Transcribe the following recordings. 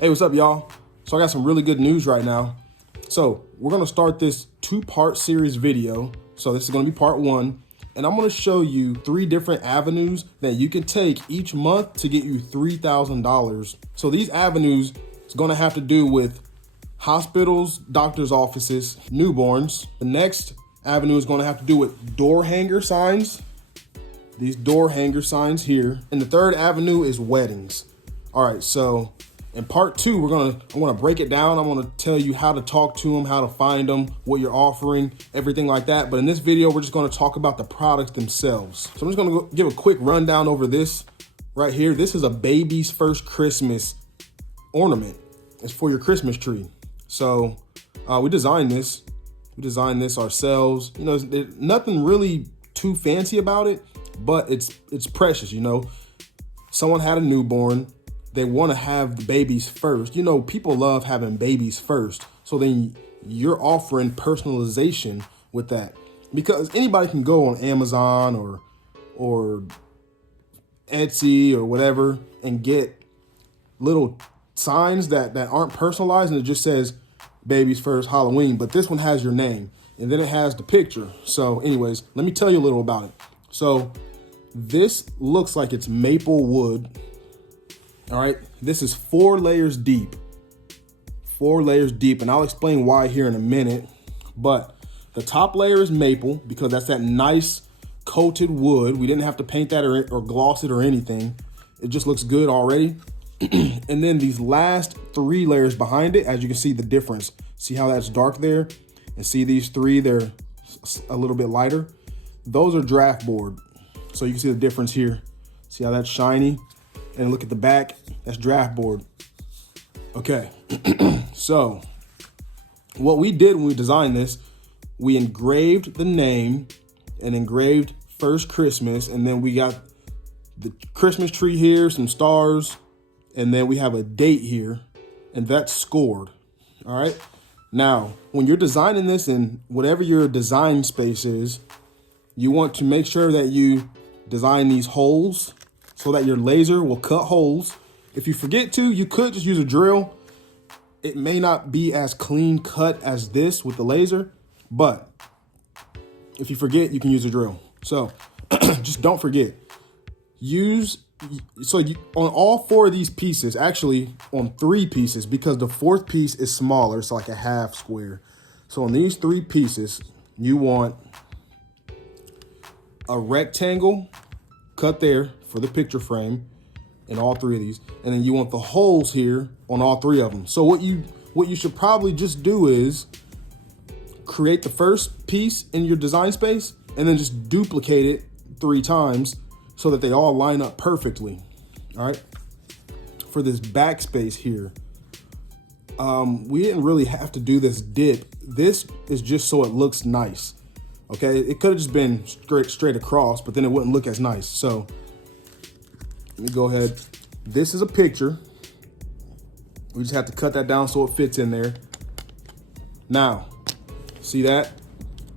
Hey, what's up, y'all? So I got some really good news right now. So we're gonna start this two-part series video. So this is gonna be part one, and I'm gonna show you 3 different avenues that you can take each month to get you $3,000. So these avenues is gonna have to do with hospitals, doctor's offices, newborns. The next avenue is gonna have to do with door hanger signs, these door hanger signs here. And the third avenue is weddings. All right, so in part 2, I'm gonna break it down. I'm gonna tell you how to talk to them, how to find them, what you're offering, everything like that. But in this video, we're just gonna talk about the products themselves. So I'm just gonna give a quick rundown over this right here. This is a baby's first Christmas ornament. It's for your Christmas tree. So we designed this. We designed this ourselves. You know, there's nothing really too fancy about it, but it's precious. You know, someone had a newborn. They want to have the babies first. You know, people love having babies first. So then you're offering personalization with that, because anybody can go on Amazon or Etsy or whatever and get little signs that aren't personalized, and it just says babies first Halloween. But this one has your name, and then it has the picture. So anyways, let me tell you a little about it. So this looks like it's maple wood. All right, this is 4 layers deep, 4 layers deep, and I'll explain why here in a minute. But the top layer is maple because that's that nice coated wood. We didn't have to paint that or gloss it or anything. It just looks good already. And then these last 3 layers behind it, as you can see the difference. See how that's dark there? And see these 3, they're a little bit lighter. Those are draft board. So you can see the difference here. See how that's shiny? And look at the back, that's draft board. Okay, so what we did when we designed this, we engraved the name and engraved First Christmas, and then we got the Christmas tree here, some stars, and then we have a date here, and that's scored. All right, now when you're designing this in whatever your design space is, you want to make sure that you design these holes so that your laser will cut holes. If you forget to, you could just use a drill. It may not be as clean cut as this with the laser, but if you forget, you can use a drill. So just don't forget. On all 4 of these pieces, actually on 3 pieces, because the 4th piece is smaller, it's like a half square. So on these 3 pieces, you want a rectangle cut there for the picture frame in all 3 of these, and then you want the holes here on all 3 of them. So what you should probably just do is create the first piece in your design space and then just duplicate it 3 times so that they all line up perfectly. All right, for this backspace here, we didn't really have to do this dip. This is just so it looks nice. Okay, it could have just been straight across, but then it wouldn't look as nice. So let me go ahead. This is a picture. We just have to cut that down so it fits in there. Now, see that?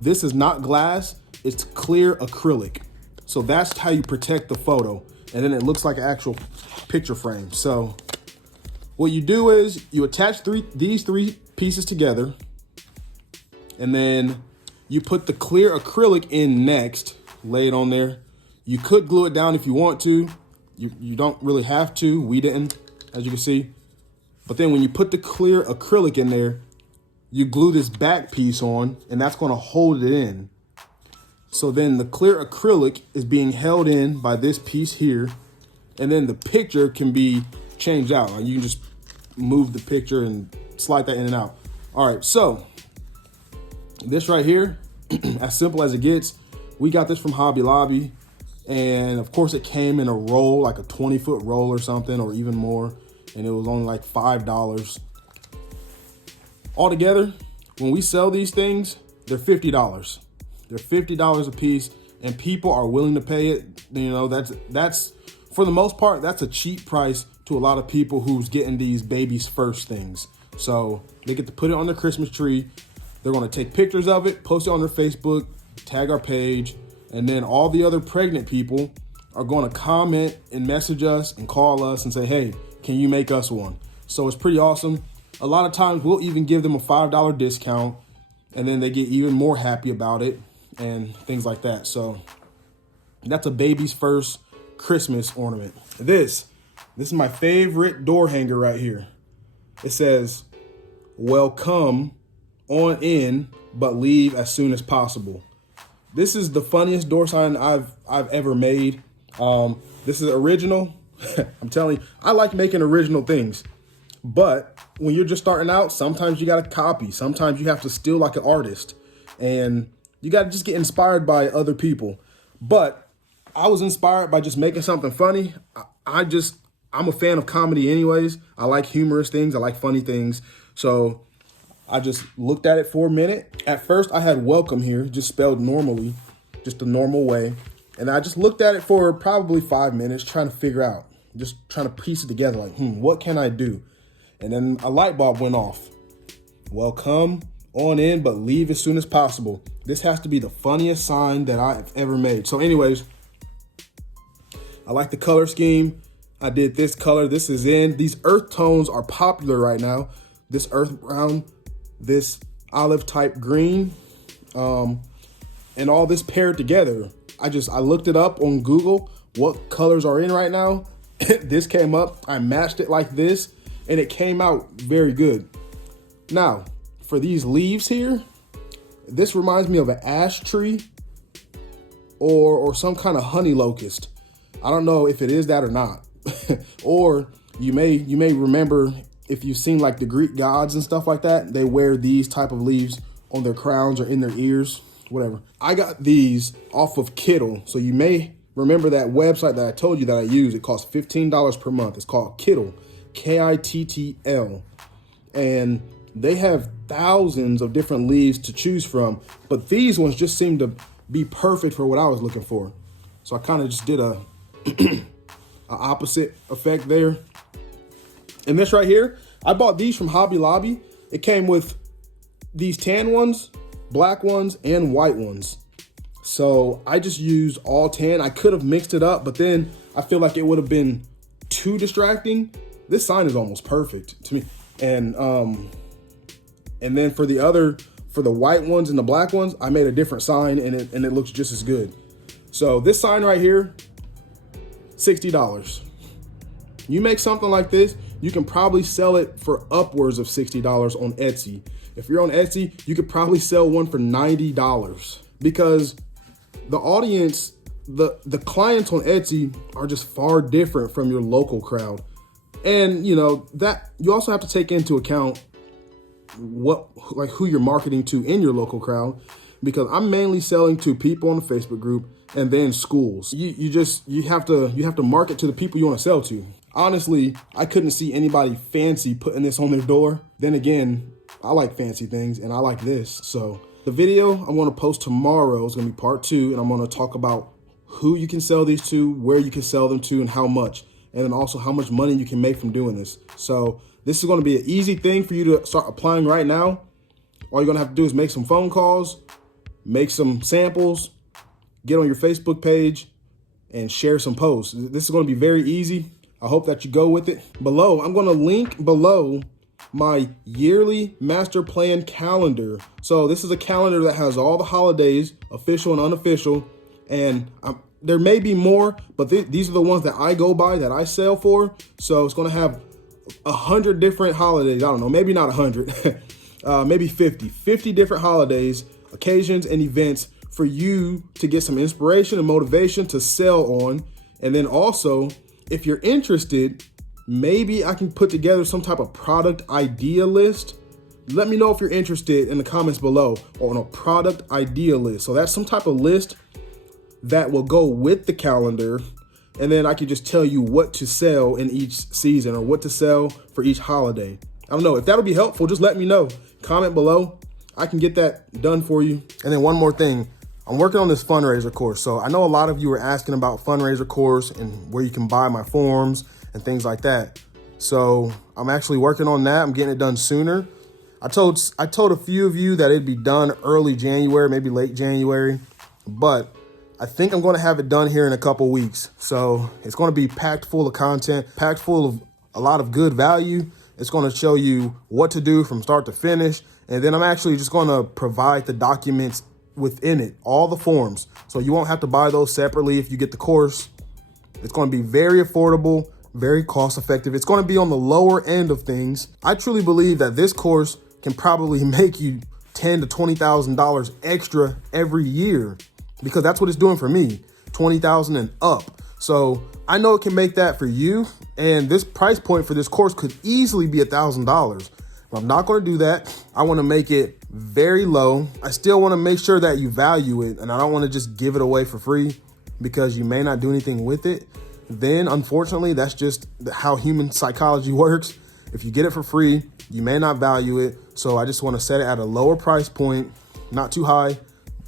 This is not glass, it's clear acrylic. So that's how you protect the photo. And then it looks like an actual picture frame. So what you do is you attach these 3 pieces together, and then you put the clear acrylic in next, lay it on there. You could glue it down if you want to. You don't really have to. We didn't, as you can see. But then when you put the clear acrylic in there, you glue this back piece on, and that's gonna hold it in. So then the clear acrylic is being held in by this piece here, and then the picture can be changed out. Like you can just move the picture and slide that in and out. All right, so this right here, as simple as it gets. We got this from Hobby Lobby, and of course it came in a roll, like a 20-foot roll or something, or even more, and it was only like $5. Altogether, when we sell these things, they're $50. They're $50 a piece, and people are willing to pay it. You know, that's for the most part, that's a cheap price to a lot of people who's getting these babies first things. So they get to put it on their Christmas tree. They're going to take pictures of it, post it on their Facebook, tag our page, and then all the other pregnant people are going to comment and message us and call us and say, hey, can you make us one? So it's pretty awesome. A lot of times we'll even give them a $5 discount, and then they get even more happy about it and things like that. So that's a baby's first Christmas ornament. This is my favorite door hanger right here. It says, "Welcome on in, but leave as soon as possible." This is the funniest door sign I've ever made. This is original. I'm telling you, I like making original things. But when you're just starting out, sometimes you got to copy. Sometimes you have to steal like an artist. And you got to just get inspired by other people. But I was inspired by just making something funny. I'm a fan of comedy anyways. I like humorous things. I like funny things. So I just looked at it for a minute. At first, I had welcome here, just spelled normally, just the normal way. And I just looked at it for probably 5 minutes, trying to figure out, just trying to piece it together, like, what can I do? And then a light bulb went off. Welcome on in, but leave as soon as possible. This has to be the funniest sign that I've ever made. So anyways, I like the color scheme. I did this color. This is in. These earth tones are popular right now. This earth brown, this olive type green, and all this paired together. I looked it up on Google, what colors are in right now. This came up. I matched it like this, and it came out very good. Now, for these leaves here, this reminds me of an ash tree or some kind of honey locust. I don't know if it is that or not. Or you may remember, if you've seen like the Greek gods and stuff like that, they wear these type of leaves on their crowns or in their ears, whatever. I got these off of Kittle. So you may remember that website that I told you that I use. It costs $15 per month. It's called Kittle, Kittl. And they have thousands of different leaves to choose from. But these ones just seem to be perfect for what I was looking for. So I kind of just did a opposite effect there. And this right here, I bought these from Hobby Lobby. It came with these tan ones, black ones, and white ones. So I just used all tan. I could have mixed it up, but then I feel like it would have been too distracting. This sign is almost perfect to me. And then for the white ones and the black ones, I made a different sign, and it looks just as good. So this sign right here, $60. You make something like this, you can probably sell it for upwards of $60 on Etsy. If you're on Etsy, you could probably sell one for $90 because the audience, the clients on Etsy are just far different from your local crowd. And you know that you also have to take into account who you're marketing to in your local crowd, because I'm mainly selling to people on the Facebook group and then schools. You have to market to the people you want to sell to. Honestly, I couldn't see anybody fancy putting this on their door. Then again, I like fancy things and I like this. So the video I'm going to post tomorrow is going to be part 2, and I'm going to talk about who you can sell these to, where you can sell them to, and how much. And then also how much money you can make from doing this. So this is going to be an easy thing for you to start applying right now. All you're going to have to do is make some phone calls, make some samples, get on your Facebook page, and share some posts. This is going to be very easy. I hope that you go with it. Below, I'm going to link below my yearly master plan calendar. So this is a calendar that has all the holidays, official and unofficial. And there may be more, but these are the ones that I go by, that I sell for. So it's going to have 100 different holidays. I don't know, maybe not 100, maybe 50 different holidays, occasions, and events for you to get some inspiration and motivation to sell on. And then also, if you're interested, maybe I can put together some type of product idea list. Let me know if you're interested in the comments below on a product idea list. So that's some type of list that will go with the calendar. And then I can just tell you what to sell in each season or what to sell for each holiday. I don't know. If that'll be helpful, just let me know. Comment below. I can get that done for you. And then one more thing. I'm working on this fundraiser course. So I know a lot of you were asking about fundraiser course and where you can buy my forms and things like that. So I'm actually working on that. I'm getting it done sooner. I told a few of you that it'd be done early January, maybe late January, but I think I'm going to have it done here in a couple weeks. So it's going to be packed full of content, packed full of a lot of good value, It's going to show you what to do from start to finish. And then I'm actually just going to provide the documents within it, all the forms. So you won't have to buy those separately if you get the course. It's going to be very affordable, very cost effective. It's going to be on the lower end of things. I truly believe that this course can probably make you $10,000 to $20,000 extra every year, because that's what it's doing for me, $20,000 and up. So I know it can make that for you. And this price point for this course could easily be $1,000. But I'm not going to do that. I want to make it very low. I still want to make sure that you value it, and I don't want to just give it away for free because you may not do anything with it. Then unfortunately, that's just how human psychology works. If you get it for free, you may not value it. So I just want to set it at a lower price point, not too high,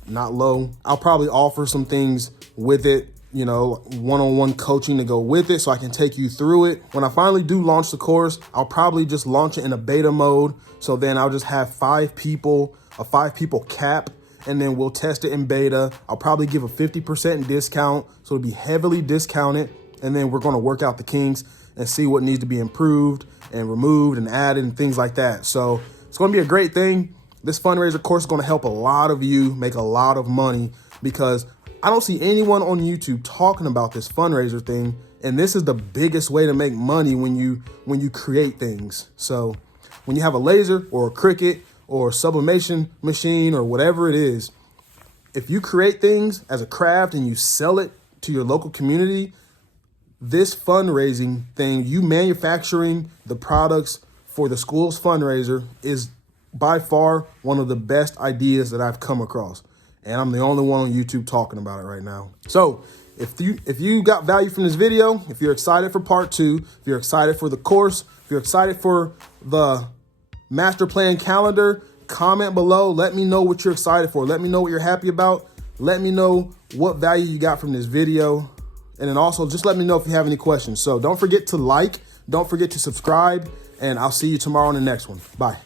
not low. I'll probably offer some things with it, you know, one-on-one coaching to go with it so I can take you through it. When I finally do launch the course, I'll probably just launch it in a beta mode. So then I'll just have 5 people, a 5 people cap, and then we'll test it in beta. I'll probably give a 50% discount. So it'll be heavily discounted. And then we're going to work out the kinks and see what needs to be improved and removed and added and things like that. So it's going to be a great thing. This fundraiser course is going to help a lot of you make a lot of money, because I don't see anyone on YouTube talking about this fundraiser thing. And this is the biggest way to make money when you create things. So when you have a laser or a Cricut or a sublimation machine or whatever it is, if you create things as a craft and you sell it to your local community, this fundraising thing, you manufacturing the products for the school's fundraiser, is by far one of the best ideas that I've come across. And I'm the only one on YouTube talking about it right now. So if you got value from this video, if you're excited for part 2, if you're excited for the course, if you're excited for the master plan calendar, comment below. Let me know what you're excited for. Let me know what you're happy about. Let me know what value you got from this video. And then also just let me know if you have any questions. So don't forget to like, don't forget to subscribe, and I'll see you tomorrow in the next one. Bye.